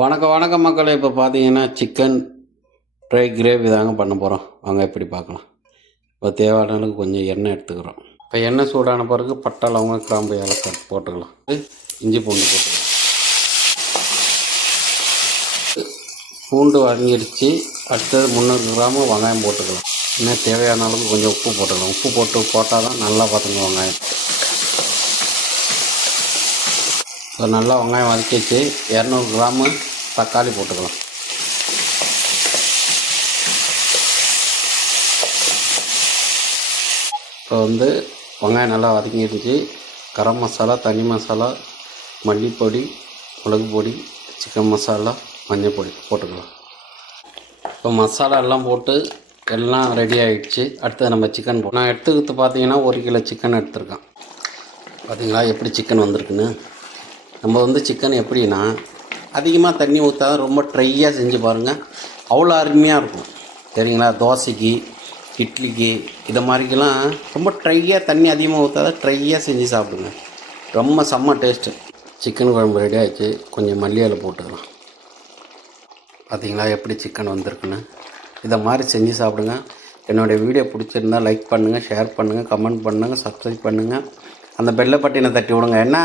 வணக்கம் மக்களே. இப்போ பார்த்தீங்கன்னா சிக்கன் ஃப்ரை கிரேவி தாங்க பண்ண போகிறோம். வாங்க எப்படி பார்க்கலாம். இப்போ தேவையான அளவுக்கு கொஞ்சம் எண்ணெய் எடுத்துக்கிறோம். இப்போ எண்ணெய் சூடான பிறகு பட்டை லவங்கம் கிராம்பு ஏலக்காய் போட்டுக்கலாம். இஞ்சி பூண்டு போட்டுக்கலாம். பூண்டு வதங்கிடுச்சு. அடுத்தது 300 கிராம் வெங்காயம் போட்டுக்கலாம். இன்னும் தேவையான அளவுக்கு கொஞ்சம் உப்பு போட்டுக்கலாம். உப்பு போட்டால் தான் நல்லா பார்த்துங்க வெங்காயம். இப்போ நல்லா வெங்காயம் வதக்கிச்சு. 200 கிராம் தக்காளி போட்டுக்கலாம். இப்போ வெங்காயம் நல்லா வதக்கிடுச்சு. கரம் மசாலா, தனி மசாலா, மல்லிப்பொடி, மிளகு பொடி, சிக்கன் மசாலா, மஞ்சள் பொடி போட்டுக்கலாம். இப்போ மசாலா எல்லாம் போட்டு எல்லாம் ரெடி ஆகிடுச்சு. அடுத்தது நம்ம சிக்கன் நான் எடுத்துக்கிட்டு பார்த்தீங்கன்னா 1 கிலோ சிக்கன் எடுத்துருக்கேன். பார்த்தீங்களா எப்படி சிக்கன் வந்திருக்குன்னு. நம்ம சிக்கன் எப்படின்னா அதிகமாக தண்ணி ஊற்றாத ரொம்ப ட்ரையாக செஞ்சு பாருங்கள். அவ்வளோ அருமையாக இருக்கும் சரிங்களா. தோசைக்கு, இட்லிக்கு இதை மாதிரிக்கெல்லாம் ரொம்ப ட்ரையாக தண்ணி அதிகமாக ஊற்றாத ட்ரையாக செஞ்சு சாப்பிடுங்க. ரொம்ப செம்ம டேஸ்ட்டு. சிக்கன் குழம்பு ரெடி ஆகிடுச்சு. கொஞ்சம் மல்லி இலை போட்டுக்கலாம். பார்த்தீங்களா எப்படி சிக்கன் வந்திருக்குன்னு. இதை மாதிரி செஞ்சு சாப்பிடுங்க. என்னுடைய வீடியோ பிடிச்சிருந்தால் லைக் பண்ணுங்கள், ஷேர் பண்ணுங்கள், கமெண்ட் பண்ணுங்கள், சப்ஸ்கிரைப் பண்ணுங்கள். அந்த பெல்லை பட்டினை தட்டி விடுங்க. என்ன